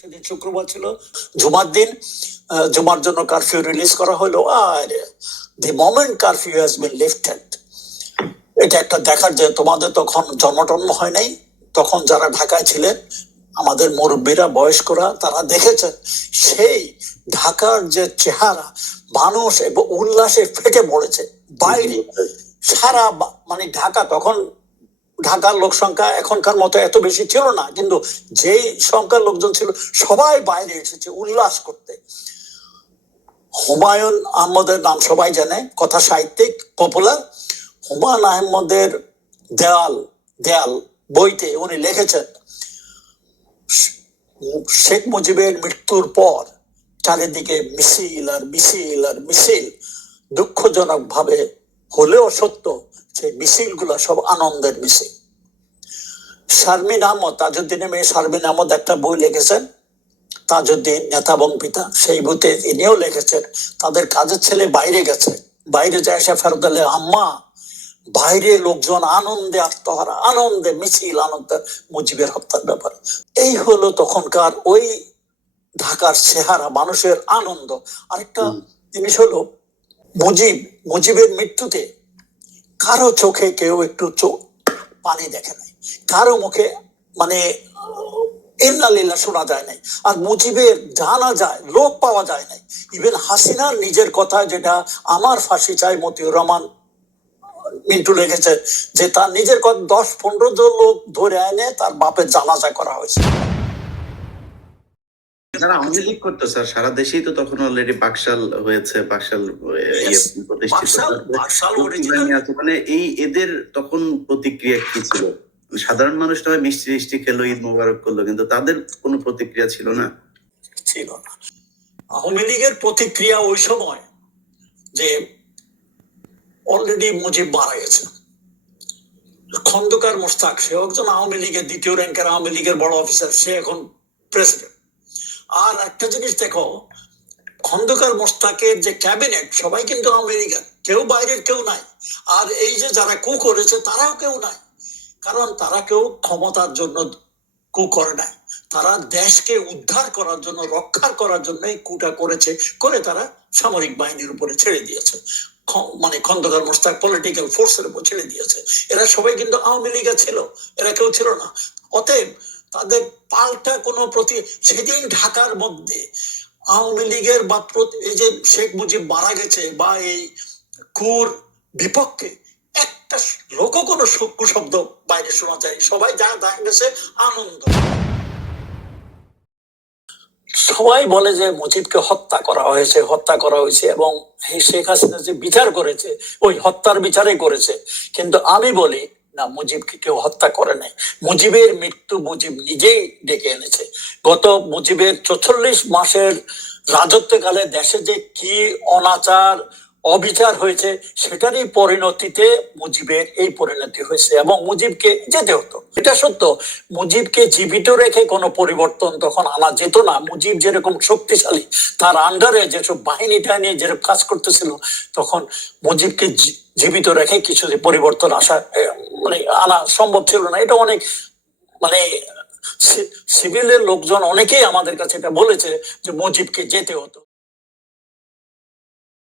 সেদিন শুক্রবার ছিল, জুমার দিন জুমার জন্য কারফিউ রিলিজ করা হলো। আর the moment curfew has been lifted এটা একটা দেখার যে তোমাদের তখন জন্মটন্ম হয় নাই, তখন যারা ঢাকায় ছিলেন, আমাদের মুরব্বীরা, বয়স্করা, তারা দেখেছেন, সেই ঢাকার যে চেহারা, মানুষ এবং উল্লাসে ফেটে পড়েছে, বাইরে, সারা মানে ঢাকা তখন ঢাকার লোক সংখ্যা এখনকার মতো এত বেশি ছিল না, কিন্তু যেই সংখ্যার লোকজন ছিল সবাই বাইরে এসেছে উল্লাস করতে। হুমায়ুন আহমদের নাম সবাই জানে, কথা সাহিত্যিক পপুলার হুমায়ুন আহমদের দেয়াল দেয়াল বইতে উনি লিখেছেন, শেখ মুজিবের মৃত্যুর পর চারিদিকে মিছিল আর মিছিল আর মিছিল দুঃখজনক ভাবে হলেও সত্য সেই মিছিলগুলো সব আনন্দের মিছিল। শারমিন আহমদ তাজউদ্দিনের মেয়ে শারমিন আহমদ একটা বই লিখেছেন তাজউদ্দিন নেতা এবং পিতা। সেই বইতে ইনিও লিখেছেন তাদের কাজের ছেলে বাইরে গেছে। বাইরে যায় এসে ফেরত আম্মা বাইরে লোকজন আনন্দে আত্মহারা আনন্দে মিছিল আনন্দে মুজিবের হত্যার ব্যাপারে। এই হলো তখনকার ওই ঢাকার চেহারা মানুষের আনন্দ। আরেকটা জিনিস হলো মুজিব, মুজিবের মৃত্যুতে কারও চোখে কেউ একটু চোখ পানি দেখে নাই। কারও মুখে মানে শোনা যায় নাই। আর মুজিবের জানা যায় লোক পাওয়া যায় নাই। ইভেন হাসিনার নিজের কথা যেটা আমার ফাঁসি চাই মতিউর রহমান মিন্টু লিখেছে, যে তার নিজের কথা দশ পনেরো জন লোক ধরে এনে তার বাপের জানাজা করা হয়েছে। যারা আওয়ামী লীগ করতো স্যার সারা দেশেই তো তখন অলরেডি বাকশাল হয়েছে বাকশাল ইয়ে তো? মানে এই এদের তখন প্রতিক্রিয়া কি ছিল? সাধারণ মানুষ নয় মিষ্টি মিষ্টি খেলো ঈদ মোবারক করল কিন্তু তাদের কোনো প্রতিক্রিয়া ছিল না। ছিল না। আওয়ামী লীগের প্রতিক্রিয়া ওই সময় যে অলরেডি মুজিব মারা গেছে। খন্দকার মোস্তাক সে একজন আওয়ামী লীগের দ্বিতীয় র্যাঙ্কের আওয়ামী লীগের বড় অফিসার সে এখন প্রেসিডেন্ট আর একটা জিনিস দেখো, খন্দকার মোস্তাকের যে ক্যাবিনেট, সবাই কিন্তু লীগের কেউ বাইরের কেউ নাই। আর এই যে যারা কু করেছে, তারাও কেউ নাই। কারণ তারা কেউ ক্ষমতার জন্য কু করে নাই। তারা দেশকে উদ্ধার করার জন্য, রক্ষা করার জন্য এই কুটা করেছে, করে তারা সামরিক বাহিনীর উপরে ছেড়ে দিয়েছে। মানে খন্দকার মোস্তাক পলিটিক্যাল ফোর্সের উপর ছেড়ে দিয়েছে। এরা সবাই কিন্তু আওয়ামী লীগে ছিল, এরা কেউ ছিল না। অতএব তাদের পাল্টা কোনো প্রতি, সেদিন ঢাকার মধ্যে আওয়ামী লীগের বা এই যে শেখ মুজিব মারা গেছে বা এই কুর বিপক্ষে একটা লোক কোনো কুশব্দ বাইরে শোনা যায় সবাই যা দেখা গেছে আনন্দ। সবাই বলে যে মুজিবকে হত্যা করা হয়েছে, হত্যা করা হয়েছে এবং শেখ হাসিনা যে বিচার করেছে, ওই হত্যার বিচারে করেছে। কিন্তু আমি বলি না, মুজিবকে কেউ হত্যা করে নাই। মুজিবের মৃত্যু মুজিব নিজেই ডেকে এনেছে। গত মুজিবের চৌচল্লিশ মাসের রাজত্বকালে দেশে যে কি অনাচার অবিচার হয়েছে, সেটারই পরিণতিতে মুজিবের এই পরিণতি হয়েছে এবং মুজিবকে যেতে হতো। এটা সত্য, মুজিবকে জীবিত রেখে কোনো পরিবর্তন তখন আনা যেত না। মুজিব যেরকম শক্তিশালী, তার আন্ডারে যেসব বাহিনী টাহিনী যেরকম কাজ করতেছিল, তখন মুজিবকে জীবিত রেখে কিছু পরিবর্তন আসা মানে আনা সম্ভব ছিল না। এটা অনেক মানে সিভিলের লোকজন অনেকেই আমাদের কাছে এটা বলেছে যে মুজিবকে যেতে হতো।